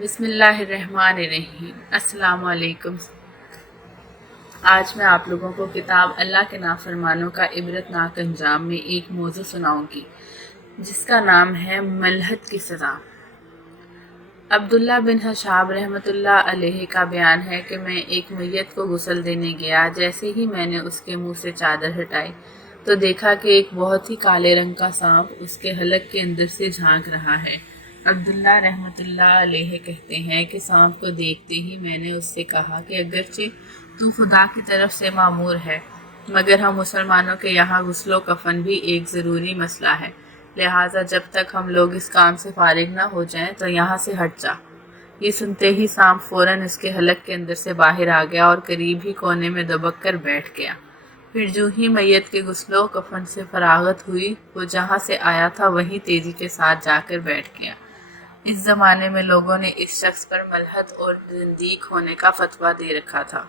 بسم اللہ الرحمن الرحیم۔ السلام علیکم۔ آج میں آپ لوگوں کو کتاب اللہ کے نافرمانوں کا عبرتناک انجام میں ایک موضوع سناؤں گی جس کا نام ہے ملحد کی سزا۔ عبداللہ بن حشاب رحمۃ اللہ علیہ کا بیان ہے کہ میں ایک میت کو غسل دینے گیا۔ جیسے ہی میں نے اس کے منہ سے چادر ہٹائی تو دیکھا کہ ایک بہت ہی کالے رنگ کا سانپ اس کے حلق کے اندر سے جھانک رہا ہے۔ عبداللہ رحمۃ اللہ علیہ کہتے ہیں کہ سانپ کو دیکھتے ہی میں نے اس سے کہا کہ اگرچہ تو خدا کی طرف سے مامور ہے مگر ہم مسلمانوں کے یہاں غسل و کفن بھی ایک ضروری مسئلہ ہے، لہٰذا جب تک ہم لوگ اس کام سے فارغ نہ ہو جائیں تو یہاں سے ہٹ جا۔ یہ سنتے ہی سانپ فوراً اس کے حلق کے اندر سے باہر آ گیا اور قریب ہی کونے میں دبک کر بیٹھ گیا۔ پھر جو ہی میت کے غسل و کفن سے فراغت ہوئی وہ جہاں سے آیا تھا وہیں تیزی کے ساتھ جا کر بیٹھ گیا۔ اس زمانے میں لوگوں نے اس شخص پر ملحد اور زندیق ہونے کا فتویٰ دے رکھا تھا۔